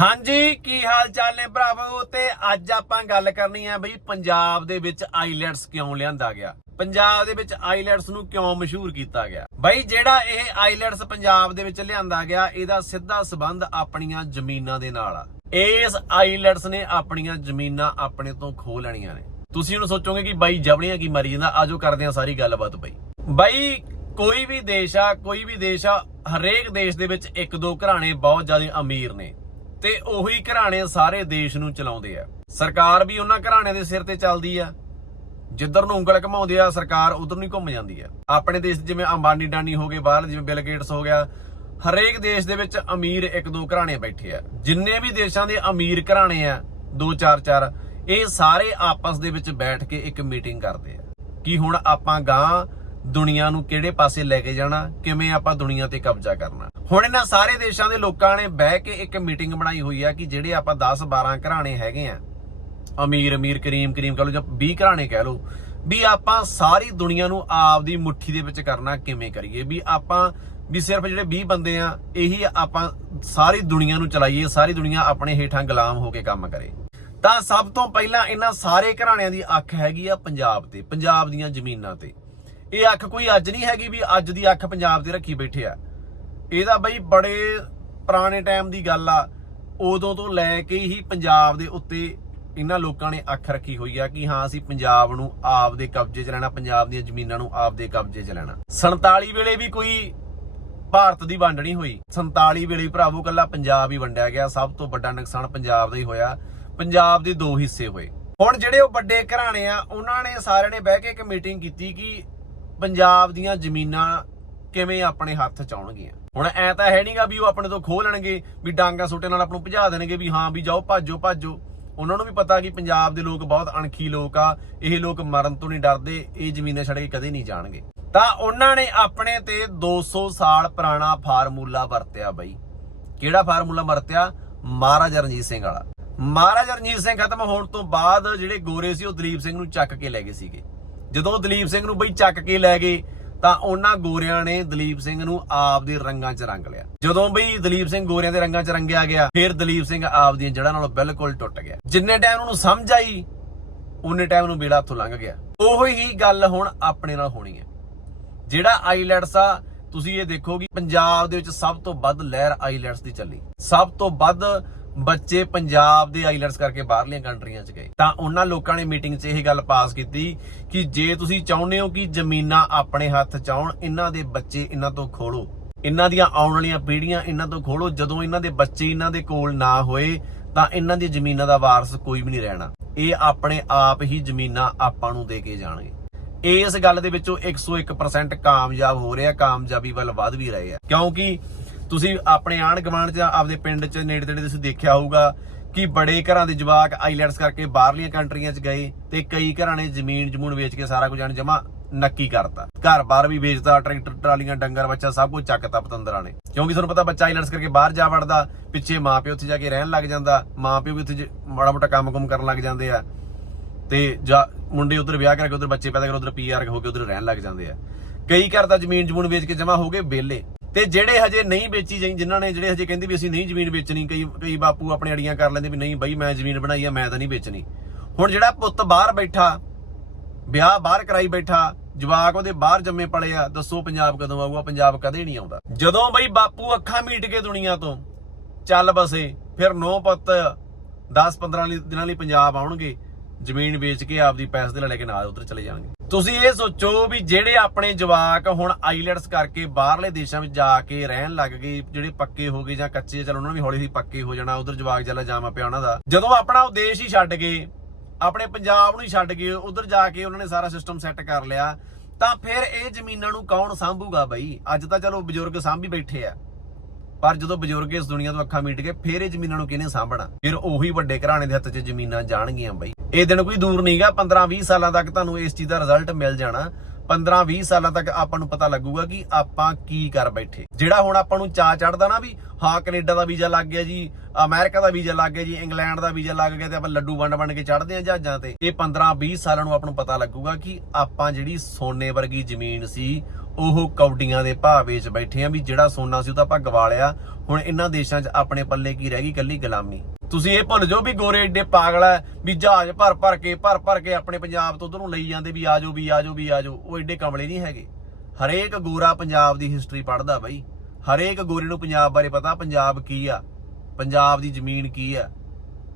ਹਾਂਜੀ, ਕੀ ਹਾਲ ਚਾਲ ਨੇ ਭਰਾਵੋ? ਤੇ ਅੱਜ ਆਪਾਂ ਗੱਲ ਕਰਨੀ ਹੈ ਬਈ ਪੰਜਾਬ ਦੇ ਵਿੱਚ ਆਈਲੈਟਸ ਕਿਉਂ ਲਿਆਂਦਾ ਗਿਆ? ਪੰਜਾਬ ਦੇ ਵਿੱਚ ਆਈਲੈਟਸ ਨੂੰ ਕਿਉਂ ਮਸ਼ਹੂਰ ਕੀਤਾ ਗਿਆ? ਬਈ ਜਿਹੜਾ ਇਹ ਆਈਲੈਟਸ ਪੰਜਾਬ ਦੇ ਵਿੱਚ ਲਿਆਂਦਾ ਗਿਆ, ਇਹਦਾ ਸਿੱਧਾ ਸਬੰਧ ਆਪਣੀਆਂ ਜ਼ਮੀਨਾਂ ਦੇ ਨਾਲ ਆ। ਇਸ ਆਈਲੈਟਸ ਨੇ ਆਪਣੀਆਂ ਜ਼ਮੀਨਾਂ ਆਪਣੇ ਤੋਂ ਖੋਹ ਲੈਣੀਆਂ ਨੇ। ਤੁਸੀਂ ਹੁਣ ਸੋਚੋਗੇ ਕਿ ਬਾਈ ਜਵੜੀਆਂ ਕੀ ਮਰੀ ਜਾਂਦਾ? ਆਜੋ ਕਰਦੇ ਆ ਸਾਰੀ ਗੱਲਬਾਤ ਬਈ। ਬਾਈ ਕੋਈ ਵੀ ਦੇਸ਼ ਆ, ਕੋਈ ਵੀ ਦੇਸ਼ ਆ, ਹਰੇਕ ਦੇਸ਼ ਦੇ ਵਿੱਚ ਇੱਕ ਦੋ ਘਰਾਣੇ ਬਹੁਤ ਜ਼ਿਆਦਾ ਅਮੀਰ ਨੇ। ਤੇ ਉਹੀ ਘਰਾਣੇ ਸਾਰੇ ਦੇਸ਼ ਨੂੰ ਚਲਾਉਂਦੇ ਆ। ਸਰਕਾਰ ਵੀ ਉਹਨਾਂ ਘਰਾਣਿਆਂ ਦੇ ਸਿਰ ਤੇ ਚੱਲਦੀ ਆ। ਜਿੱਧਰ ਨੂੰ ਉਂਗਲ ਘਮਾਉਂਦੇ ਆ, ਸਰਕਾਰ ਉਧਰ ਨੂੰ ਘੁੰਮ ਜਾਂਦੀ ਆ। ਆਪਣੇ ਦੇਸ਼ ਜਿਵੇਂ ਅੰਬਾਨੀ ਡਾਨੀ ਹੋ ਗਏ ਬਾਹਰ ਜਿਵੇਂ ਬਿਲ ਗੇਟਸ ਹੋ ਗਿਆ, ਹਰੇਕ ਦੇਸ਼ ਦੇ ਵਿੱਚ ਅਮੀਰ ਇੱਕ ਦੋ ਘਰਾਣੇ ਬੈਠੇ ਆ। ਜਿੰਨੇ ਵੀ ਦੇਸ਼ਾਂ ਦੇ ਅਮੀਰ ਘਰਾਣੇ ਆ, ਦੋ ਚਾਰ ਚਾਰ, ਇਹ ਸਾਰੇ ਆਪਸ ਦੇ ਵਿੱਚ ਬੈਠ ਕੇ ਇੱਕ ਮੀਟਿੰਗ ਕਰਦੇ ਆ। ਕਿ ਹੁਣ ਆਪਾਂ ਗਾਂ ਦੁਨੀਆ ਨੂੰ ਕਿਹੜੇ ਪਾਸੇ ਲੈ ਕੇ ਜਾਣਾ, ਕਿਵੇਂ ਆਪਾਂ ਦੁਨੀਆ ਤੇ ਕਬਜ਼ਾ ਕਰਨਾ। ਹੁਣ ਇਹਨਾਂ ਸਾਰੇ ਦੇਸ਼ਾਂ ਦੇ ਲੋਕਾਂ ਨੇ ਬਹਿ ਕੇ ਇੱਕ ਮੀਟਿੰਗ ਬਣਾਈ ਹੋਈ ਆ ਕਿ ਜਿਹੜੇ ਆਪਾਂ 10 12 ਘਰਾਣੇ ਹੈਗੇ ਆ, ਅਮੀਰ ਅਮੀਰ, ਕਰੀਮ ਕਰੀਮ ਕਹ ਲਓ ਜਾਂ 20 ਘਰਾਣੇ ਕਹਿ ਲਓ, ਵੀ ਆਪਾਂ ਸਾਰੀ ਦੁਨੀਆ ਨੂੰ ਆਪਦੀ ਮੁੱਠੀ ਦੇ ਵਿੱਚ ਕਰਨਾ ਕਿਵੇਂ ਕਰੀਏ, ਵੀ ਆਪਾਂ, ਵੀ ਸਿਰਫ ਜਿਹੜੇ 20 ਬੰਦੇ ਆ, ਇਹੀ ਆਪਾਂ ਸਾਰੀ ਦੁਨੀਆ ਨੂੰ ਚਲਾਈਏ, ਸਾਰੀ ਦੁਨੀਆ ਆਪਣੇ ਹੇਠਾਂ ਗੁਲਾਮ ਹੋ ਕੇ ਕੰਮ ਕਰੇ। ਤਾਂ ਸਭ ਤੋਂ ਪਹਿਲਾਂ ਇਹਨਾਂ ਸਾਰੇ ਘਰਾਣਿਆਂ ਦੀ ਅੱਖ ਹੈਗੀ ਆ ਪੰਜਾਬ ਤੇ, ਪੰਜਾਬ ਦੀਆਂ ਜ਼ਮੀਨਾਂ ਤੇ। ਇਹ ਅੱਖ ਕੋਈ ਅੱਜ ਨਹੀਂ ਹੈਗੀ ਵੀ ਅੱਜ ਦੀ ਅੱਖ ਪੰਜਾਬ ਤੇ ਰੱਖੀ ਬੈਠੇ ਆ। ਇਹਦਾ ਬਈ ਬੜੇ ਪੁਰਾਣੇ ਟਾਈਮ ਦੀ ਗੱਲ ਆ। ਉਦੋਂ ਤੋਂ ਲੈ ਕੇ ਹੀ ਪੰਜਾਬ ਦੇ ਉੱਤੇ ਇਹਨਾਂ ਲੋਕਾਂ ਨੇ ਅੱਖ ਰੱਖੀ ਹੋਈ ਆ ਕਿ ਹਾਂ, ਅਸੀਂ ਪੰਜਾਬ ਨੂੰ ਆਪ ਦੇ ਕਬਜ਼ੇ 'ਚ ਲੈਣਾ, ਪੰਜਾਬ ਦੀਆਂ ਜ਼ਮੀਨਾਂ ਨੂੰ ਆਪ ਦੇ ਕਬਜ਼ੇ 'ਚ ਲੈਣਾ। 47 ਵੇਲੇ ਵੀ ਕੋਈ ਭਾਰਤ ਦੀ ਵੰਡ ਨਹੀਂ ਹੋਈ। 47 ਵੇਲੇ ਭਰਾਵੋ ਕੱਲਾ ਪੰਜਾਬ ਹੀ ਵੰਡਿਆ ਗਿਆ। ਸਭ ਤੋਂ ਵੱਡਾ ਨੁਕਸਾਨ ਪੰਜਾਬ ਦਾ ਹੀ ਹੋਇਆ। ਪੰਜਾਬ ਦੇ ਦੋ ਹਿੱਸੇ ਹੋਏ। ਹੁਣ ਜਿਹੜੇ ਉਹ ਵੱਡੇ ਘਰਾਣੇ ਆ, ਉਹਨਾਂ ਨੇ ਸਾਰਿਆਂ ਨੇ ਬਹਿ ਕੇ ਇੱਕ ਮੀਟਿੰਗ ਕੀਤੀ ਕਿ ਪੰਜਾਬ ਦੀਆਂ ਜ਼ਮੀਨਾਂ ਕਿਵੇਂ ਆਪਣੇ ਹੱਥ ਚ ਆਉਣਗੀਆਂ? ਹੁਣ ਐ ਤਾਂ ਹੈ ਨਹੀਂਗਾ ਵੀ ਉਹ ਆਪਣੇ ਤੋਂ ਖੋਹ ਲੈਣਗੇ, ਵੀ ਡਾਂਗਾ ਸੋਟੇ ਨਾਲ ਆਪ ਨੂੰ ਭਜਾ ਦੇਣਗੇ ਵੀ ਹਾਂ ਵੀ ਜਾਓ, ਭਾਜੋ ਭਾਜੋ। ਉਹਨਾਂ ਨੂੰ ਵੀ ਪਤਾ ਕਿ ਪੰਜਾਬ ਦੇ ਲੋਕ ਬਹੁਤ ਅਣਖੀ ਲੋਕ ਆ, ਇਹ ਲੋਕ ਮਰਨ ਤੋਂ ਨਹੀਂ ਡਰਦੇ, ਇਹ ਜ਼ਮੀਨਾਂ ਛੱਡ ਕੇ ਕਦੇ ਨਹੀਂ ਜਾਣਗੇ। ਤਾਂ ਉਹਨਾਂ ਨੇ ਆਪਣੇ ਤੇ 200 ਸਾਲ ਪੁਰਾਣਾ ਫਾਰਮੂਲਾ ਵਰਤਿਆ ਬਈ। ਕਿਹੜਾ ਫਾਰਮੂਲਾ ਵਰਤਿਆ? ਮਹਾਰਾਜਾ ਰਣਜੀਤ ਸਿੰਘ ਵਾਲਾ। ਮਹਾਰਾਜਾ ਰਣਜੀਤ ਸਿੰਘ ਖਤਮ ਹੋਣ ਤੋਂ ਬਾਅਦ ਜਿਹੜੇ ਗੋਰੇ ਸੀ, ਉਹ ਦਲੀਪ ਸਿੰਘ ਨੂੰ ਚੱਕ ਕੇ ਲੈ ਗਏ ਸੀਗੇ। ਜਦੋਂ ਦਲੀਪ ਸਿੰਘ ਨੂੰ ਬਈ ਚੱਕ ਕੇ ਲੈ ਗਏ, ਤਾਂ ਉਹਨਾਂ ਗੋਰਿਆਂ ਨੇ ਦਲੀਪ ਸਿੰਘ ਨੂੰ ਆਪ ਦੇ ਰੰਗਾਂ 'ਚ ਰੰਗ ਲਿਆ। ਜਦੋਂ ਬਈ ਦਲੀਪ ਸਿੰਘ ਗੋਰਿਆਂ ਦੇ ਰੰਗਾਂ 'ਚ ਰੰਗਿਆ ਗਿਆ, ਫਿਰ ਦਲੀਪ ਸਿੰਘ ਆਪ ਦੀਆਂ ਜੜ੍ਹਾਂ ਨਾਲੋਂ ਬਿਲਕੁਲ ਟੁੱਟ ਗਿਆ। ਜਿੰਨੇ ਟਾਈਮ ਉਹਨੂੰ ਸਮਝ ਆਈ, ਉਹਨੇ ਟਾਈਮ ਨੂੰ ਬੇੜਾ ਹੱਥੋਂ ਲੰਘ ਗਿਆ। ਉਹੋ ਹੀ ਗੱਲ ਹੁਣ ਆਪਣੇ ਨਾਲ ਹੋਣੀ ਹੈ। ਜਿਹੜਾ ਆਈਲੈਟਸ ਆ, ਤੁਸੀਂ ਇਹ ਦੇਖੋ ਕਿ ਪੰਜਾਬ ਦੇ ਵਿੱਚ ਸਭ ਤੋਂ ਵੱਧ ਲਹਿਰ ਆਈਲੈਟਸ ਦੀ ਚੱਲੀ। ਸਭ ਤੋਂ ਵੱਧ ਬੱਚੇ ਪੰਜਾਬ ਦੇ ਆਈਲੈਟਸ ਕਰਕੇ ਬਾਹਰਲੀਆਂ ਕੰਟਰੀਆਂ 'ਚ ਗਏ। ਤਾਂ ਉਹਨਾਂ ਲੋਕਾਂ ਨੇ ਮੀਟਿੰਗ 'ਚ ਇਹ ਗੱਲ ਪਾਸ ਕੀਤੀ ਕਿ ਜੇ ਤੁਸੀਂ ਚਾਹੁੰਦੇ ਹੋ ਕਿ ਜ਼ਮੀਨਾਂ ਆਪਣੇ ਹੱਥ 'ਚ ਆਉਣ, ਇਹਨਾਂ ਦੇ ਬੱਚੇ ਇਹਨਾਂ ਤੋਂ ਖੋਲੋ। ਇਹਨਾਂ ਦੀਆਂ ਆਉਣ ਵਾਲੀਆਂ ਪੀੜ੍ਹੀਆਂ ਇਹਨਾਂ ਤੋਂ ਖੋਲੋ। ਜਦੋਂ ਇਹਨਾਂ ਦੇ ਬੱਚੇ ਇਹਨਾਂ ਦੇ ਕੋਲ ਨਾ ਹੋਏ, ਤਾਂ ਇਹਨਾਂ ਦੀ ਜ਼ਮੀਨਾਂ ਦਾ ਵਾਰਸ ਕੋਈ ਵੀ ਨਹੀਂ ਰਹਿਣਾ। ਇਹ ਆਪਣੇ ਆਪ ਹੀ ਜ਼ਮੀਨਾਂ ਆਪਾਂ ਨੂੰ ਦੇ ਕੇ ਜਾਣਗੇ। ਇਸ ਗੱਲ ਦੇ ਵਿੱਚੋਂ 101% ਕਾਮਯਾਬ ਹੋ ਰਿਹਾ। ਕਾਮਯਾਬੀ ਵੱਲ ਵਧ ਵੀ ਰਹੇ ਆ। ਕਿਉਂਕਿ ਤੁਸੀਂ ਆਪਣੇ ਆਣ ਗਵਾਂਡ 'ਚ ਆਪਦੇ ਪਿੰਡ 'ਚ ਨੇੜੇ ਤੇੜੇ ਤੁਸੀਂ ਦੇਖਿਆ ਹੋਊਗਾ ਕਿ ਬੜੇ ਘਰਾਂ ਦੇ ਜਵਾਕ ਆਈਲੈਟਸ ਕਰਕੇ ਬਾਹਰਲੀਆਂ ਕੰਟਰੀਆਂ 'ਚ ਗਏ ਤੇ ਕਈ ਘਰਾਂ ਨੇ ਜ਼ਮੀਨ ਜਮੂਨ ਵੇਚ ਕੇ ਸਾਰਾ ਕੁਝ ਜਾਣ ਜਮਾ ਨੱਕੀ ਕਰਤਾ। ਘਰ-ਬਾਰ ਵੀ ਵੇਚਦਾ, ਟਰੈਕਟਰ, ਟਰਾਲੀਆਂ, ਡੰਗਰ, ਬੱਚਾ ਸਭ ਕੁਝ ਚੱਕਤਾ ਪਤੰਦਰਾਂ ਨੇ। ਕਿਉਂਕਿ ਤੁਹਾਨੂੰ ਪਤਾ ਬੱਚਾ ਆਈਲੈਟਸ ਕਰਕੇ ਬਾਹਰ ਜਾ ਵੜਦਾ, ਪਿੱਛੇ ਮਾਪਿਓ ਉੱਥੇ ਜਾ ਕੇ ਰਹਿਣ ਲੱਗ ਜਾਂਦਾ, ਮਾਪਿਓ ਵੀ ਉੱਥੇ ਮਾੜਾ ਮੋਟਾ ਕੰਮ-ਕੁਮ ਕਰਨ ਲੱਗ ਜਾਂਦੇ ਆ ਤੇ ਜਾਂ ਮੁੰਡੇ ਉਧਰ ਵਿਆਹ ਕਰਕੇ ਉਧਰ ਬੱਚੇ ਪੈਦਾ ਕਰ ਉਧਰ ਪੀਆਰ ਹੋ ਕੇ ਉਧਰ ਰਹਿਣ ਲੱਗ ਜਾਂਦੇ ਆ। ਕਈ ਘਰ ਤਾਂ ਜ਼ਮੀਨ ਜਮੂਨ ਵੇਚ ਕੇ ਜਮਾ ਹੋ ਗਏ ਵਿਹਲੇ। ਤੇ ਜਿਹੜੇ ਹਜੇ ਨਹੀਂ ਵੇਚੀ ਜਾਈ, ਜਿਨ੍ਹਾਂ ਨੇ ਜਿਹੜੇ ਹਜੇ ਕਹਿੰਦੇ ਵੀ ਅਸੀਂ ਨਹੀਂ ਜ਼ਮੀਨ ਵੇਚਣੀ, ਕਈ ਕਈ ਬਾਪੂ ਆਪਣੇ ਅੜੀਆਂ ਕਰ ਲੈਂਦੇ ਵੀ ਨਹੀਂ ਬਈ ਮੈਂ ਜ਼ਮੀਨ ਬਣਾਈ ਆ, ਮੈਂ ਤਾਂ ਨਹੀਂ ਵੇਚਣੀ। ਹੁਣ ਜਿਹੜਾ ਪੁੱਤ ਬਾਹਰ ਬੈਠਾ, ਵਿਆਹ ਬਾਹਰ ਕਰਾਈ ਬੈਠਾ, ਜਵਾਕ ਉਹਦੇ ਬਾਹਰ ਜੰਮੇ ਪਲੇ ਆ, ਦੱਸੋ ਪੰਜਾਬ ਕਦੋਂ ਆਊਗਾ, ਪੰਜਾਬ ਕਦੇ ਨਹੀਂ ਆਉਂਦਾ। ਜਦੋਂ ਬਈ ਬਾਪੂ ਅੱਖਾਂ ਮੀਟ ਕੇ ਦੁਨੀਆ ਤੋਂ, ਚੱਲ ਬਸੇ, ਫਿਰ ਨੌ ਪੁੱਤ 10 15 ਦਿਨਾਂ ਲਈ ਪੰਜਾਬ ਆਉਣਗੇ, ਜ਼ਮੀਨ ਵੇਚ ਕੇ ਆਪਦੀ ਪੈਸੇ ਦੇ ਲੈ ਕੇ ਨਾਲ ਉਧਰ ਚਲੇ ਜਾਣਗੇ। ਤੁਸੀਂ ਇਹ ਸੋਚੋ ਵੀ ਜਿਹੜੇ ਆਪਣੇ ਜਵਾਕ ਹੁਣ ਆਈਲੈਟਸ ਕਰਕੇ ਬਾਹਰਲੇ ਦੇਸ਼ਾਂ ਵਿੱਚ ਜਾ ਕੇ ਰਹਿਣ ਲੱਗ ਗਏ, ਜਿਹੜੇ ਪੱਕੇ ਹੋ ਗਏ ਜਾਂ ਕੱਚੇ, ਚਲ ਉਹਨਾਂ ਨੂੰ ਵੀ ਹੌਲੀ ਹੌਲੀ ਪੱਕੇ ਹੋ ਜਾਣਾ, ਉਧਰ ਜਵਾਕ ਜਲਾ ਜਾਮਾ ਪਿਆ ਉਹਨਾਂ ਦਾ। ਜਦੋਂ ਆਪਣਾ ਉਹ ਦੇਸ਼ ਹੀ ਛੱਡ ਗਏ, ਆਪਣੇ ਪੰਜਾਬ ਨੂੰ ਹੀ ਛੱਡ ਗਏ, ਉਧਰ ਜਾ ਕੇ ਉਹਨਾਂ ਨੇ ਸਾਰਾ ਸਿਸਟਮ ਸੈੱਟ ਕਰ ਲਿਆ, ਤਾਂ ਫਿਰ ਇਹ ਜ਼ਮੀਨਾਂ ਨੂੰ ਕੌਣ ਸੰਭੂਗਾ ਬਈ? ਅੱਜ ਤਾਂ ਚਲੋ ਬਜ਼ੁਰਗ ਸਾਂਭੀ ਬੈਠੇ ਆ। ਪਰ ਜਦੋਂ ਬਜ਼ੁਰਗ ਇਸ ਦੁਨੀਆ ਤੋਂ ਅੱਖਾਂ ਮੀਟ ਗਏ, ਫਿਰ ਇਹ ਜ਼ਮੀਨਾਂ ਨੂੰ ਕਿਹਨੇ ਸਾਂਭਣਾ? ਫਿਰ ਉਹੀ ਵੱਡੇ ਘਰਾਣੇ ਦੇ ਹੱਥ 'ਚ ਜ਼ਮੀਨਾਂ ਜਾਣਗੀਆਂ ਬਈ। ਇਹ ਦਿਨ ਕੋਈ ਦੂਰ ਨਹੀਂਗਾ। 15 20 ਸਾਲਾਂ ਤੱਕ ਤੁਹਾਨੂੰ ਇਸ ਚੀਜ਼ ਦਾ ਰਿਜ਼ਲਟ ਮਿਲ ਜਾਣਾ। 15-20 ਸਾਲਾਂ ਤੱਕ ਆਪਾਂ ਨੂੰ ਪਤਾ ਲੱਗੂਗਾ ਕਿ ਆਪਾਂ ਕੀ ਕਰ ਬੈਠੇ। ਜਿਹੜਾ ਹੁਣ ਆਪਾਂ ਨੂੰ ਚਾ ਚੜਦਾ ਨਾ ਵੀ, ਹਾਂ, ਕੈਨੇਡਾ ਦਾ ਵੀਜ਼ਾ ਲੱਗ ਗਿਆ ਜੀ, ਅਮਰੀਕਾ ਦਾ ਵੀਜ਼ਾ ਲੱਗ ਗਿਆ ਜੀ, ਇੰਗਲੈਂਡ ਦਾ ਵੀਜ਼ਾ ਲੱਗ ਗਿਆ ਤੇ ਆਪਾਂ ਲੱਡੂ ਵੰਡ ਵੰਡ ਕੇ ਚੜਦੇ ਆ ਜਹਾਜ਼ਾਂ ਤੇ। ਇਹ 15-20 ਸਾਲਾਂ ਨੂੰ ਆਪਾਂ ਨੂੰ ਪਤਾ ਲੱਗੂਗਾ ਕਿ ਆਪਾਂ ਜਿਹੜੀ ਸੋਨੇ ਵਰਗੀ ਜ਼ਮੀਨ ਸੀ, ਉਹ ਕੌਡੀਆਂ ਦੇ ਭਾਅ ਵੇਚ ਬੈਠੇ ਆ ਵੀ ਜਿਹੜਾ ਸੋਨਾ ਸੀ ਉਹ ਤਾਂ ਆਪਾਂ ਗਵਾ ਲਿਆ ਹੁਣ ਇਹਨਾਂ ਦੇਸ਼ਾਂ 'ਚ ਆਪਣੇ ਪੱਲੇ ਕੀ ਰਹਿ ਗਈ? ਕੱਲੀ ਗੁਲਾਮੀ। ਤੁਸੀਂ ਇਹ ਭੁੱਲ ਜਾਓ ਵੀ ਗੋਰੇ ਏਡੇ ਪਾਗਲ ਆ, ਵੀ ਜਹਾਜ਼ ਭਰ ਭਰ ਕੇ, ਭਰ ਭਰ ਕੇ ਆਪਣੇ ਪੰਜਾਬ ਤੋਂ ਉਧਰ ਨੂੰ ਲਈ ਜਾਂਦੇ ਵੀ ਆਜੋ ਵੀ ਆਜੋ ਵੀ ਆਜੋ ਉਹ ਏਡੇ ਕਮਲੇ ਨਹੀਂ ਹੈਗੇ। ਹਰੇਕ ਗੋਰਾ ਪੰਜਾਬ ਦੀ ਹਿਸਟਰੀ ਪੜ੍ਹਦਾ ਬਾਈ। ਹਰੇਕ ਗੋਰੇ ਨੂੰ ਪੰਜਾਬ ਬਾਰੇ ਪਤਾ, ਪੰਜਾਬ ਕੀ ਆ? ਪੰਜਾਬ ਦੀ ਜ਼ਮੀਨ ਕੀ ਆ?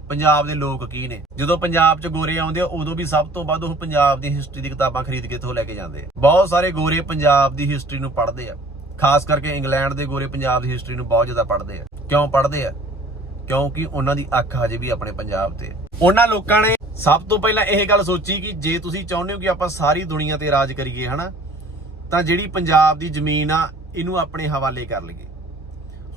ਪੰਜਾਬ ਦੇ ਲੋਕ ਕੀ ਨੇ? ਜਦੋਂ ਪੰਜਾਬ 'ਚ ਗੋਰੇ ਆਉਂਦੇ ਆ, ਉਦੋਂ ਵੀ ਸਭ ਤੋਂ ਵੱਧ ਉਹ ਪੰਜਾਬ ਦੀ ਹਿਸਟਰੀ ਦੀ ਕਿਤਾਬਾਂ ਖਰੀਦ ਕੇ ਇੱਥੋਂ ਲੈ ਕੇ ਜਾਂਦੇ ਆ। ਬਹੁਤ ਸਾਰੇ ਗੋਰੇ ਪੰਜਾਬ ਦੀ ਹਿਸਟਰੀ ਨੂੰ ਪੜ੍ਹਦੇ ਆ। ਖਾਸ ਕਰਕੇ ਇੰਗਲੈਂਡ ਦੇ ਗੋਰੇ ਪੰਜਾਬ ਦੀ ਹਿਸਟਰੀ ਨੂੰ ਬਹੁਤ ਜ਼ਿਆਦਾ ਪੜ੍ਹਦੇ ਆ। ਕਿਉਂ ਪੜ੍ਹਦੇ ਆ? ਕਿਉਂਕਿ ਉਹਨਾਂ ਦੀ ਅੱਖ ਹਜੇ ਵੀ ਆਪਣੇ ਪੰਜਾਬ ਤੇ ਉਹਨਾਂ ਲੋਕਾਂ ਨੇ ਸਭ ਤੋਂ ਪਹਿਲਾਂ ਇਹ ਗੱਲ ਸੋਚੀ ਕਿ ਜੇ ਤੁਸੀਂ ਚਾਹੁੰਦੇ ਹੋ ਕਿ ਆਪਾਂ ਸਾਰੀ ਦੁਨੀਆ ਤੇ ਰਾਜ ਕਰੀਏ, ਹਨਾ, ਤਾਂ ਜਿਹੜੀ ਪੰਜਾਬ ਦੀ ਜ਼ਮੀਨ ਆ, ਇਹਨੂੰ ਆਪਣੇ ਹਵਾਲੇ ਕਰ ਲਈਏ।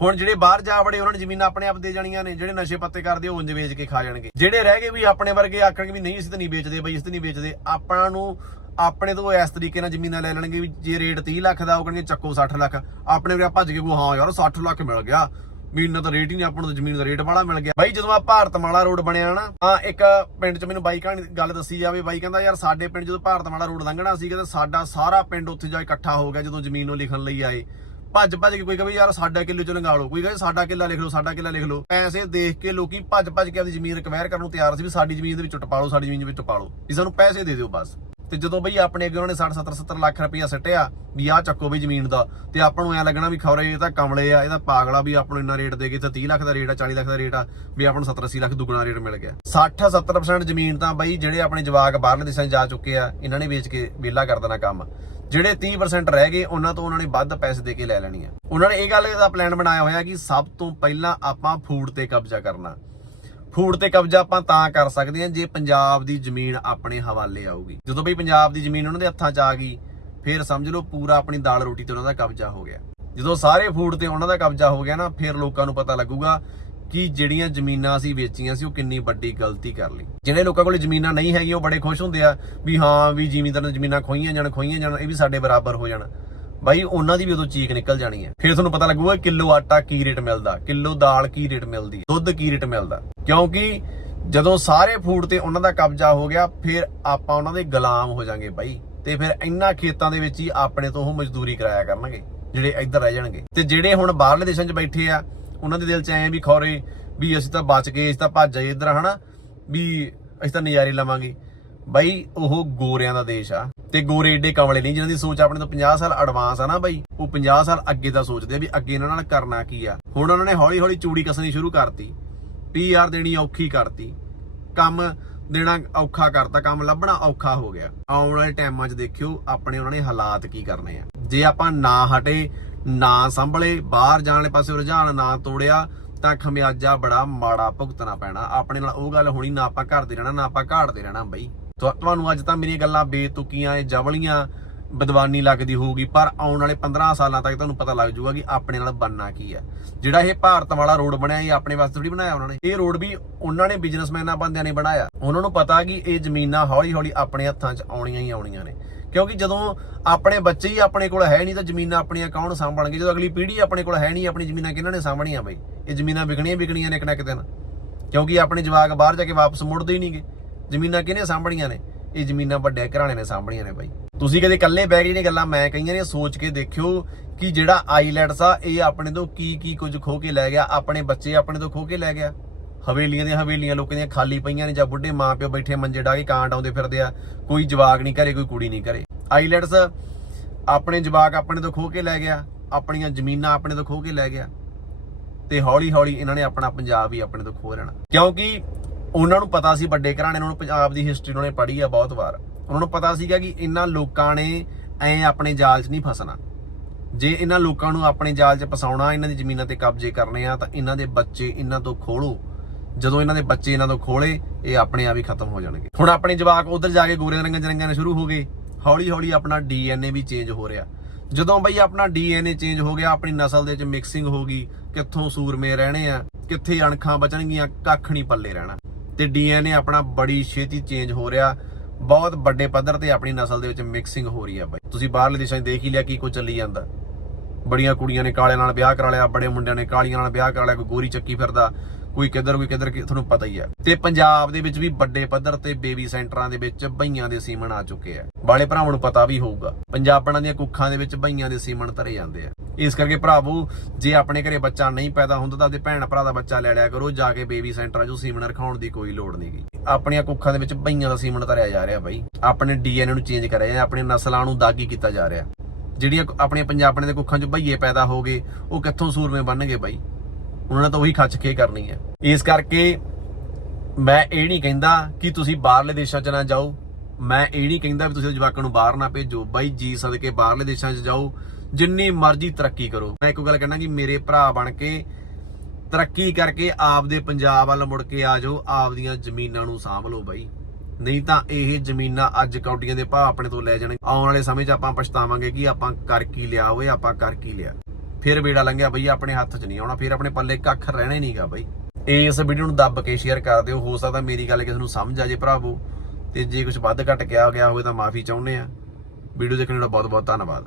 ਹੁਣ ਜਿਹੜੇ ਬਾਹਰ ਜਾ ਵੜੇ, ਉਹਨਾਂ ਨੇ ਜ਼ਮੀਨਾਂ ਆਪਣੇ ਆਪ ਦੇ ਜਾਣੀਆਂ ਨੇ, ਜਿਹੜੇ ਨਸ਼ੇ ਪੱਤੇ ਕਰਦੇ ਉਹ ਉਂਝ ਵੇਚ ਕੇ ਖਾ ਜਾਣਗੇ। ਜਿਹੜੇ ਰਹਿ ਗਏ ਵੀ ਆਪਣੇ ਵਰਗੇ ਆਖਣਗੇ ਵੀ ਨਹੀਂ ਇਸ ਤੇ ਨਹੀਂ ਵੇਚਦੇ ਬਈ ਇਸ ਤੇ ਨਹੀਂ ਵੇਚਦੇ। ਆਪਣਾ ਨੂੰ ਆਪਣੇ ਤੋਂ ਇਸ ਤਰੀਕੇ ਨਾਲ ਜ਼ਮੀਨਾਂ ਲੈ ਲੈਣਗੇ ਵੀ ਜੇ ਰੇਟ 30 ਲੱਖ ਦਾ, ਉਹ ਕਹਿੰਗੇ ਚੱਕੋ 60 ਲੱਖ। ਆਪਣੇ ਵੀਰੇ ਭੱਜ ਕੇ ਕੋ ਹਾਂ ਯਾਰ 60 ਲੱਖ ਮਿਲ ਗਿਆ। ਵੀ ਇੰਨਾ ਤਾਂ ਰੇਟ ਹੀ ਨਹੀਂ ਆਪਾਂ ਨੂੰ, ਜ਼ਮੀਨ ਦਾ ਰੇਟ ਬੜਾ ਮਿਲ ਗਿਆ। ਬਾਈ, ਜਦੋਂ ਆ ਭਾਰਤਮਾਲਾ ਰੋਡ ਬਣਿਆ ਨਾ ਆ ਇੱਕ ਪਿੰਡ 'ਚ ਮੈਨੂੰ ਬਾਈ ਕਹਾਣੀ ਗੱਲ ਦੱਸੀ ਜਾਵੇ। ਬਾਈ ਕਹਿੰਦਾ, ਯਾਰ, ਸਾਡੇ ਪਿੰਡ ਜਦੋਂ ਭਾਰਤ ਮਾਲਾ ਰੋਡ ਲੰਘਣਾ ਸੀ ਕਹਿੰਦਾ ਸਾਡਾ ਸਾਰਾ ਪਿੰਡ ਉੱਥੇ ਜਾ ਇਕੱਠਾ ਹੋ ਗਿਆ ਜਦੋਂ ਜ਼ਮੀਨ ਨੂੰ ਲਿਖਣ ਲਈ ਆਏ। ਭੱਜ ਭੱਜ ਕੇ ਕੋਈ ਕਹੇ ਯਾਰ, ਸਾਡਾ ਕਿੱਲੇ ਚ ਲੰਗਾ ਲਓ। ਕੋਈ ਕਹੇ, ਸਾਡਾ ਕਿੱਲਾ ਲਿਖ ਲਓ, ਸਾਡਾ ਕਿੱਲਾ ਲਿਖ ਲਓ। ਪੈਸੇ ਦੇਖ ਕੇ ਲੋਕੀ ਭੱਜ ਭੱਜ ਕੇ ਆਪਣੀ ਜ਼ਮੀਨ ਰਿਕਵਾਇਰ ਕਰਨ ਨੂੰ ਤਿਆਰ ਸੀ ਵੀ ਸਾਡੀ ਜ਼ਮੀਨ ਦੇ ਵਿੱਚ ਟਪਾ ਲਓ, ਸਾਡੀ ਜ਼ਮੀਨ ਦੇ ਵਿੱਚ ਟਪਾ ਲਓ। ਵੀ ਸਾਨੂੰ ਪੈਸੇ ਦੇ ਦਿਓ ਬਸ। ਤੇ ਜਦੋਂ ਬਈ ਆਪਣੇ ਅੱਗੇ ਉਹਨੇ 60 70 70 ਲੱਖ ਰੁਪਇਆ ਸੱਟਿਆ ਵੀ ਆਹ ਚੱਕੋ ਬਈ ਜ਼ਮੀਨ ਦਾ, ਤੇ ਆਪਾਂ ਨੂੰ ਐ ਲੱਗਣਾ ਵੀ ਖੌਰੇ ਇਹ ਤਾਂ ਕਮਲੇ ਆ ਇਹਦਾ ਪਾਗਲਾ ਵੀ ਆਪਾਂ ਨੂੰ ਇੰਨਾ ਰੇਟ ਦੇ ਕੇ ਤਾਂ 30 ਲੱਖ ਦਾ ਰੇਟ ਆ 40 ਲੱਖ ਦਾ ਰੇਟ ਆ, ਵੀ ਆਪਾਂ ਨੂੰ 70 80 ਲੱਖ ਦੁੱਗਣਾ ਰੇਟ ਮਿਲ ਗਿਆ। 60 70% ਜ਼ਮੀਨ ਤਾਂ ਬਈ ਜਿਹੜੇ ਆਪਣੇ ਜਵਾਕ ਬਾਹਰਲੇ ਦੇਸ਼ਾਂ 'ਚ ਜਾ ਚੁੱਕੇ ਆ, ਇਹਨਾਂ ਨੇ ਵੇਚ ਕੇ ਵਿਹਲਾ ਕਰ ਦੇਣਾ ਕੰਮ। ਜਿਹੜੇ 30% ਰਹਿ ਗਏ, ਉਹਨਾਂ ਤੋਂ ਉਹਨਾਂ ਨੇ ਵੱਧ ਪੈਸੇ ਦੇ ਕੇ ਲੈ ਲੈਣੀ ਆ। ਉਹਨਾਂ ਨੇ ਇਹ ਗੱਲ ਦਾ ਪਲਾਨ ਬਣਾਇਆ ਹੋਇਆ ਕਿ ਸਭ ਤੋਂ ਪਹਿਲਾਂ ਆਪਾਂ ਫੂਡ ਤੇ ਕਬਜ਼ਾ ਕਰਨਾ। ਫੂਡ ਤੇ ਕਬਜ਼ਾ ਆਪਾਂ ਤਾਂ ਕਰ ਸਕਦੇ ਹਾਂ ਜੇ ਪੰਜਾਬ ਦੀ ਜ਼ਮੀਨ ਆਪਣੇ ਹਵਾਲੇ ਆਊਗੀ। ਜਦੋਂ ਬਈ ਪੰਜਾਬ ਦੀ ਜ਼ਮੀਨ ਉਹਨਾਂ ਦੇ ਹੱਥਾਂ 'ਚ ਆ ਗਈ, ਫਿਰ ਸਮਝ ਲਓ ਪੂਰਾ ਆਪਣੀ ਦਾਲ ਰੋਟੀ ਤੇ ਉਹਨਾਂ ਦਾ ਕਬਜ਼ਾ ਹੋ ਗਿਆ। ਜਦੋਂ ਸਾਰੇ ਫੂਡ ਤੇ ਉਹਨਾਂ ਦਾ ਕਬਜ਼ਾ ਹੋ ਗਿਆ ਨਾ, ਫਿਰ ਲੋਕਾਂ ਨੂੰ ਪਤਾ ਲੱਗੂਗਾ ਕਿ ਜਿਹੜੀਆਂ ਜ਼ਮੀਨਾਂ ਅਸੀਂ ਵੇਚੀਆਂ ਸੀ ਉਹ ਕਿੰਨੀ ਵੱਡੀ ਗਲਤੀ ਕਰ ਲਈ। ਜਿਹੜੇ ਲੋਕਾਂ ਕੋਲ ਜ਼ਮੀਨਾਂ ਨਹੀਂ ਹੈਗੀਆਂ, ਉਹ ਬੜੇ ਖੁਸ਼ ਹੁੰਦੇ ਆ ਵੀ ਹਾਂ ਵੀ ਜ਼ਿਮੀਂਦਾਰਾਂ ਦੀਆਂ ਜ਼ਮੀਨਾਂ ਖੋਈਆਂ ਜਾਣ ਖੋਈਆਂ ਜਾਣ, ਇਹ ਵੀ ਸਾਡੇ ਬਰਾਬਰ ਹੋ ਜਾਣ। ਬਾਈ, ਉਹਨਾਂ ਦੀ ਵੀ ਉਦੋਂ ਚੀਕ ਨਿਕਲ ਜਾਣੀ ਹੈ। ਫਿਰ ਤੁਹਾਨੂੰ ਪਤਾ ਲੱਗੂਗਾ ਕਿਲੋ ਆਟਾ ਕੀ ਰੇਟ ਮਿਲਦਾ, ਕਿਲੋ ਦਾਲ ਕੀ ਰੇਟ ਮਿਲਦੀ, ਦੁੱਧ ਕੀ ਰੇਟ ਮਿਲਦਾ। ਕਿਉਂਕਿ ਜਦੋਂ ਸਾਰੇ ਫੂਡ ਤੇ ਉਹਨਾਂ ਦਾ ਕਬਜ਼ਾ ਹੋ ਗਿਆ, ਫਿਰ ਆਪਾਂ ਉਹਨਾਂ ਦੇ ਗੁਲਾਮ ਹੋ ਜਾਾਂਗੇ ਬਾਈ। ਤੇ ਫਿਰ ਇੰਨਾ ਖੇਤਾਂ ਦੇ ਵਿੱਚ ਹੀ ਆਪਣੇ ਤੋਂ ਉਹ ਮਜ਼ਦੂਰੀ ਕਰਾਇਆ ਕਰਨਗੇ, ਜਿਹੜੇ ਇੱਧਰ ਰਹਿ ਜਾਣਗੇ। ਤੇ ਜਿਹੜੇ ਹੁਣ ਬਾਹਰਲੇ ਦੇਸ਼ਾਂ 'ਚ ਬੈਠੇ ਆ, ਉਹਨਾਂ ਦੇ ਦਿਲ 'ਚ ਐ ਵੀ ਖੌਰੇ ਵੀ ਅਸੀਂ ਤਾਂ ਬਚ ਗਏ, ਅਸੀਂ ਤਾਂ ਭੱਜ ਆਏ ਇੱਧਰ, ਹਨਾ? ਵੀ ਅਸੀਂ ਤਾਂ ਨਜ਼ਾਰੇ ਲਵਾਂਗੇ। ਬਾਈ, ਉਹ ਗੋਰਿਆਂ ਦਾ ਦੇਸ਼ ਆ। ਤੇ ਗੋਰੇ ਏਡੇ ਕਮਲੇ ਨਹੀਂ ਜਿਹਨਾਂ ਦੀ ਸੋਚ ਆਪਣੇ ਤੋਂ 50 ਸਾਲ ਐਡਵਾਂਸ ਆ ਨਾ ਬਾਈ। ਉਹ 50 ਸਾਲ ਅੱਗੇ ਦਾ ਸੋਚਦੇ ਆ ਵੀ ਅੱਗੇ ਇਹਨਾਂ ਨਾਲ ਕਰਨਾ ਕੀ ਆ। ਹੁਣ ਉਹਨਾਂ ਨੇ ਹੌਲੀ ਹੌਲੀ ਚੂੜੀ ਕਸਣੀ ਸ਼ੁਰੂ ਕਰਤੀ। ਪੀਆਰ ਦੇਣੀ ਔਖੀ ਕਰਤੀ। ਕੰਮ ਦੇਣਾ ਔਖਾ ਕਰਤਾ, ਕੰਮ ਲੱਭਣਾ ਔਖਾ ਹੋ ਗਿਆ। ਆਉਣ ਵਾਲੇ ਟਾਈਮਾਂ 'ਚ ਦੇਖਿਓ ਆਪਣੇ ਉਹਨਾਂ ਨੇ ਹਾਲਾਤ ਕੀ ਕਰਨੇ ਆ। ਜੇ ਆਪਾਂ ਨਾ ਹਟੇ, ਨਾ ਸੰਭਲੇ, ਬਾਹਰ ਜਾਣ ਵਾਲੇ ਪਾਸੇ ਰੁਝਾਨ ਨਾ ਤੋੜਿਆ, ਤਾਂ ਖਮਿਆਜਾ ਬੜਾ ਮਾੜਾ ਭੁਗਤਣਾ ਪੈਣਾ। ਆਪਣੇ ਨਾਲ ਉਹ ਗੱਲ ਹੋਣੀ, ਨਾ ਆਪਾਂ ਘਰ ਦੇ ਰਹਿਣਾ, ਨਾ ਆਪਾਂ ਘਾੜਦੇ ਰਹਿਣਾ ਬਈ। ਤੁਹਾਨੂੰ ਅੱਜ ਤਾਂ ਮੇਰੀਆਂ ਗੱਲਾਂ ਬੇਤੁਕੀਆਂ, ਇਹ ਜਵਲੀਆਂ ਬਦਵਾਨੀ ਲੱਗਦੀ ਹੋਊਗੀ, ਪਰ ਆਉਣ ਵਾਲੇ 15 ਸਾਲਾਂ ਤੱਕ ਤੁਹਾਨੂੰ ਪਤਾ ਲੱਗ ਜਾਊਗਾ ਕਿ ਆਪਣੇ ਨਾਲ ਬਣਨਾ ਕੀ ਹੈ। ਜਿਹੜਾ ਇਹ ਭਾਰਤ ਵਾਲਾ ਰੋਡ ਬਣਿਆ, ਇਹ ਆਪਣੇ ਵਾਸਤੇ ਥੋੜੀ ਬਣਾਇਆ ਉਹਨਾਂ ਨੇ। ਇਹ ਰੋਡ ਵੀ ਉਹਨਾਂ ਨੇ ਬਿਜ਼ਨਸਮੈਨਾਂ ਬੰਦਿਆਂ ਨੇ ਬਣਾਇਆ। ਉਹਨਾਂ ਨੂੰ ਪਤਾ ਕਿ ਇਹ ਜ਼ਮੀਨਾਂ ਹੌਲੀ ਹੌਲੀ ਆਪਣੇ ਹੱਥਾਂ 'ਚ ਆਉਣੀਆਂ ਹੀ ਆਉਣੀਆਂ ਨੇ। ਕਿਉਂਕਿ ਜਦੋਂ ਆਪਣੇ ਬੱਚੇ ਹੀ ਆਪਣੇ ਕੋਲ ਹੈ ਨਹੀਂ, ਤਾਂ ਜ਼ਮੀਨਾਂ ਆਪਣੀਆਂ ਕੌਣ ਸਾਂਭਣਗੇ? ਜਦੋਂ ਅਗਲੀ ਪੀੜ੍ਹੀ ਆਪਣੇ ਕੋਲ ਹੈ ਨਹੀਂ, ਆਪਣੀ ਜ਼ਮੀਨਾਂ ਕਿਹਨਾਂ ਨੇ ਸਾਂਭਣੀਆਂ ਬਈ? ਇਹ ਜ਼ਮੀਨਾਂ ਵਿਕਣੀਆਂ ਵਿਕਣੀਆਂ ਨੇ ਇੱਕ ਨਾ ਇੱਕ ਦਿਨ। ਕਿਉਂਕਿ ਆਪਣੇ ਜਵਾਕ ਬਾਹਰ ਜਾ ਕੇ ਵਾਪਸ ਮੁੜਦੇ ਹੀ ਨਹੀਂਗੇ ਜ਼ਮੀਨਾਂ ਕਿਹਨੇ ਸਾਂਭਣੀਆਂ ਨੇ? ਇਹ ਜ਼ਮੀਨਾਂ ਵੱਡੇ ਘਰਾਣੇ ਨੇ ਸਾਂਭਣੀਆਂ ਨੇ ਬਾਈ। ਤੁਸੀਂ ਕਦੇ ਇਕੱਲੇ ਬਹਿ ਕੇ ਗੱਲਾਂ ਮੈਂ ਕਹੀਆਂ ਨੇ, ਸੋਚ ਕੇ ਦੇਖਿਓ ਕਿ ਜਿਹੜਾ ਆਈਲੈਟਸ ਆ, ਇਹ ਆਪਣੇ ਤੋਂ ਕੀ ਕੀ ਕੁਝ ਖੋ ਕੇ ਲੈ ਗਿਆ, ਆਪਣੇ ਬੱਚੇ ਆਪਣੇ ਤੋਂ ਖੋ ਕੇ ਲੈ ਗਿਆ। ਹਵੇਲੀਆਂ ਦੀਆਂ ਹਵੇਲੀਆਂ ਲੋਕਾਂ ਦੀਆਂ ਖਾਲੀ ਪਈਆਂ ਨੇ ਜਾਂ ਬੁੱਢੇ ਮਾਂ ਪਿਓ ਬੈਠੇ ਮੰਜੇ ਢਾ ਕੇ ਕਾਂਡ ਆਉਂਦੇ ਫਿਰਦੇ ਆ, ਕੋਈ ਜਵਾਕ ਨਹੀਂ ਘਰੇ, ਕੋਈ ਕੁੜੀ ਨਹੀਂ ਘਰੇ। ਆਈਲੈਟਸ ਆਪਣੇ ਜਵਾਕ ਆਪਣੇ ਤੋਂ ਖੋ ਕੇ ਲੈ ਗਿਆ, ਆਪਣੀਆਂ ਜ਼ਮੀਨਾਂ ਆਪਣੇ ਤੋਂ ਖੋ ਕੇ ਲੈ ਗਿਆ ਤੇ ਹੌਲੀ ਹੌਲੀ ਇਹਨਾਂ ਨੇ ਆਪਣਾ ਪੰਜਾਬ ਵੀ ਆਪਣੇ ਤੋਂ ਖੋ ਲੈਣਾ। ਕਿਉਂਕਿ ਉਹਨਾਂ ਨੂੰ ਪਤਾ ਸੀ, ਵੱਡੇ ਘਰਾਣੇ ਨੂੰ, ਪੰਜਾਬ ਦੀ ਹਿਸਟਰੀ ਉਹਨਾਂ ਨੇ ਪੜ੍ਹੀ ਆ ਬਹੁਤ ਵਾਰ। ਉਹਨਾਂ ਨੂੰ ਪਤਾ ਸੀਗਾ ਕਿ ਇਹਨਾਂ ਲੋਕਾਂ ਨੇ ਐ ਆਪਣੇ ਜਾਲ 'ਚ ਨਹੀਂ ਫਸਣਾ। ਜੇ ਇਹਨਾਂ ਲੋਕਾਂ ਨੂੰ ਆਪਣੇ ਜਾਲ 'ਚ ਫਸਾਉਣਾ, ਇਹਨਾਂ ਦੀ ਜ਼ਮੀਨਾਂ ਤੇ ਕਬਜ਼ੇ ਕਰਨੇ ਆ, ਤਾਂ ਇਹਨਾਂ ਦੇ ਬੱਚੇ ਇਹਨਾਂ ਤੋਂ ਖੋਲੋ। ਜਦੋਂ ਇਹਨਾਂ ਦੇ ਬੱਚੇ ਇਹਨਾਂ ਤੋਂ ਖੋਲੇ, ਇਹ ਆਪਣੇ ਆਪ ਹੀ ਖਤਮ ਹੋ ਜਾਣਗੇ। ਹੁਣ ਆਪਣੇ ਜਵਾਕ ਉਧਰ ਜਾ ਕੇ ਗੋਰੇ ਰੰਗਾਂ ਚ ਰੰਗਾਂ ਸ਼ੁਰੂ ਹੋ ਗਏ। ਹੌਲੀ ਹੌਲੀ ਆਪਣਾ ਡੀਐਨਏ ਵੀ ਚੇਂਜ ਹੋ ਰਿਹਾ। ਜਦੋਂ ਬਈ ਆਪਣਾ ਡੀਐਨਏ ਚੇਂਜ ਹੋ ਗਿਆ, ਆਪਣੀ ਨਸਲ ਦੇ ਵਿੱਚ ਮਿਕਸਿੰਗ ਹੋ ਗਈ, ਕਿੱਥੋਂ ਸੂਰਮੇ ਰਹਿਣੇ ਆ, ਕਿੱਥੇ ਅਣਖਾਂ ਬਚਣਗੀਆਂ, ਕੱਖ ਨਹੀਂ ਪੱਲੇ ਰਹਿਣਾ। ਤੇ ਡੀਐਨਏ ਆਪਣਾ ਬੜੀ ਛੇਤੀ ਚੇਂਜ ਹੋ ਰਿਹਾ। ਬਹੁਤ ਵੱਡੇ ਪੱਧਰ ਤੇ ਆਪਣੀ ਨਸਲ ਦੇ ਵਿੱਚ ਮਿਕਸਿੰਗ ਹੋ ਰਹੀ ਹੈ ਬਾਈ। ਤੁਸੀਂ ਬਾਹਰਲੇ ਦੇਸ਼ਾਂ 'ਚ ਦੇਖ ਹੀ ਲਿਆ ਕੀ ਕੁਝ ਚੱਲੀ ਜਾਂਦਾ। ਬੜੀਆਂ ਕੁੜੀਆਂ ਨੇ ਕਾਲਿਆਂ ਨਾਲ ਵਿਆਹ ਕਰਾ ਲਿਆ, ਬੜੇ ਮੁੰਡਿਆਂ ਨੇ ਕਾਲੀਆਂ ਨਾਲ ਵਿਆਹ ਕਰਾ ਲਿਆ, ਕੋਈ ਗੋਰੀ ਚੱਕੀ ਫਿਰਦਾ, ਕੋਈ ਕਿੱਧਰ ਕੋਈ ਕਿੱਧਰ ਤੁਹਾਨੂੰ ਪਤਾ ਹੀ ਹੈ। ਤੇ ਪੰਜਾਬ ਦੇ ਵਿੱਚ ਵੀ ਵੱਡੇ ਪੱਧਰ ਤੇ ਬੇਬੀ ਸੈਂਟਰਾਂ ਦੇ ਵਿੱਚ ਬਈਆਂ ਦੇ ਸੀਮਨ ਆ ਚੁੱਕੇ ਆ। ਬਾਲੇ ਭਰਾਵਾਂ ਨੂੰ ਪਤਾ ਵੀ ਹੋਊਗਾ। ਪੰਜਾਬਣਾਂ ਦੀਆਂ ਕੁੱਖਾਂ ਦੇ ਵਿੱਚ ਬਈਆਂ ਦੇ ਸੀਮਨ ਧਰੇ ਜਾਂਦੇ ਆ। ਇਸ ਕਰਕੇ ਭਰਾਵੋ, ਜੇ ਆਪਣੇ ਘਰੇ ਬੱਚਾ ਨਹੀਂ ਪੈਦਾ ਹੁੰਦਾ ਤਾਂ ਆਪਦੇ ਭੈਣ ਭਰਾ ਦਾ ਬੱਚਾ ਲੈ ਲਿਆ ਕਰੋ, ਜਾ ਕੇ ਬੇਬੀ ਸੈਂਟਰਾਂ 'ਚੋਂ ਸੀਮਨ ਰਖਾਉਣ ਦੀ ਕੋਈ ਲੋੜ ਨਹੀਂਗੀ ਆਪਣੀਆਂ ਕੁੱਖਾਂ ਦੇ ਵਿੱਚ ਬਈਆਂ ਦਾ ਸੀਮਨ ਧਰਿਆ ਜਾ ਰਿਹਾ ਬਾਈ। ਆਪਣੇ ਡੀਐਨਏ ਨੂੰ ਚੇਂਜ ਕਰਿਆ ਜਾ ਆਪਣੇ ਨਸਲਾਂ ਨੂੰ ਦਾਗੀ ਕੀਤਾ ਜਾ ਰਿਹਾ। ਜਿਹੜੀਆਂ ਆਪਣੇ ਪੰਜਾਬਣੇ ਦੇ ਕੁੱਖਾਂ 'ਚ ਬਈਏ ਪੈਦਾ ਹੋ ਗਏ, ਉਹ ਕਿੱਥੋਂ ਸੂਰਮੇ ਬਣਨਗੇ ਬਾਈ? ਉਹਨਾਂ ਨੇ ਤਾਂ ਉਹੀ ਖੱਚ ਕੇ ਕਰਨੀ ਹੈ। ਇਸ ਕਰਕੇ ਮੈਂ ਇਹ ਨਹੀਂ ਕਹਿੰਦਾ ਕਿ ਤੁਸੀਂ ਬਾਹਰਲੇ ਦੇਸ਼ਾਂ 'ਚ ਨਾ ਜਾਓ। ਮੈਂ ਇਹ ਨਹੀਂ ਕਹਿੰਦਾ ਵੀ ਤੁਸੀਂ ਜਵਾਕਾਂ ਨੂੰ ਬਾਹਰ ਨਾ ਭੇਜੋ। ਬਾਈ, ਜੀ ਸਦਕੇ ਬਾਹਰਲੇ ਦੇਸ਼ਾਂ 'ਚ ਜਾਓ। ਜਿੰਨੀ ਮਰਜ਼ੀ ਤਰੱਕੀ ਕਰੋ। ਮੈਂ ਇੱਕੋ ਗੱਲ ਕਹਿਣਾ ਕਿ ਮੇਰੇ ਭਰਾ ਬਣ ਕੇ ਤਰੱਕੀ ਕਰਕੇ ਆਪਦੇ ਪੰਜਾਬ ਵੱਲ ਮੁੜ ਕੇ ਆ ਜਾਓ, ਆਪਦੀਆਂ ਜ਼ਮੀਨਾਂ ਨੂੰ ਸਾਂਭ ਲਓ ਬਾਈ। ਨਹੀਂ ਤਾਂ ਇਹ ਜ਼ਮੀਨਾਂ ਅੱਜ ਕੌਡੀਆਂ ਦੇ ਭਾਅ ਆਪਣੇ ਤੋਂ ਲੈ ਜਾਣਗੇ। ਆਉਣ ਵਾਲੇ ਸਮੇਂ 'ਚ ਆਪਾਂ ਪਛਤਾਵਾਂਗੇ ਕਿ ਆਪਾਂ ਕਰ ਕੀ ਲਿਆ ਓਏ, ਆਪਾਂ ਕਰ ਕੀ ਲਿਆ। ਫਿਰ ਬੇੜਾ ਲੰਘਿਆ ਬਈ, ਆਪਣੇ ਹੱਥ 'ਚ ਨਹੀਂ ਆਉਣਾ, ਫਿਰ ਆਪਣੇ ਪੱਲੇ ਕੱਖ ਰਹਿਣਾ ਹੀ ਨਹੀਂਗਾ ਬਈ। ਇਸ ਵੀਡੀਓ ਨੂੰ ਦੱਬ ਕੇ ਸ਼ੇਅਰ ਕਰ ਦਿਓ। ਹੋ ਸਕਦਾ ਮੇਰੀ ਗੱਲ ਕਿਸੇ ਨੂੰ ਸਮਝ ਆ ਜੇ ਭਰਾਵੋ, ਤੇ ਜੇ ਕੁਝ ਵੱਧ ਘੱਟ ਕਿਹਾ ਗਿਆ ਹੋਵੇ ਤਾਂ ਮਾਫੀ ਚਾਹੁੰਦੇ ਆ। ਵੀਡੀਓ ਦੇਖਣ ਲਈ ਬਹੁਤ ਬਹੁਤ ਧੰਨਵਾਦ।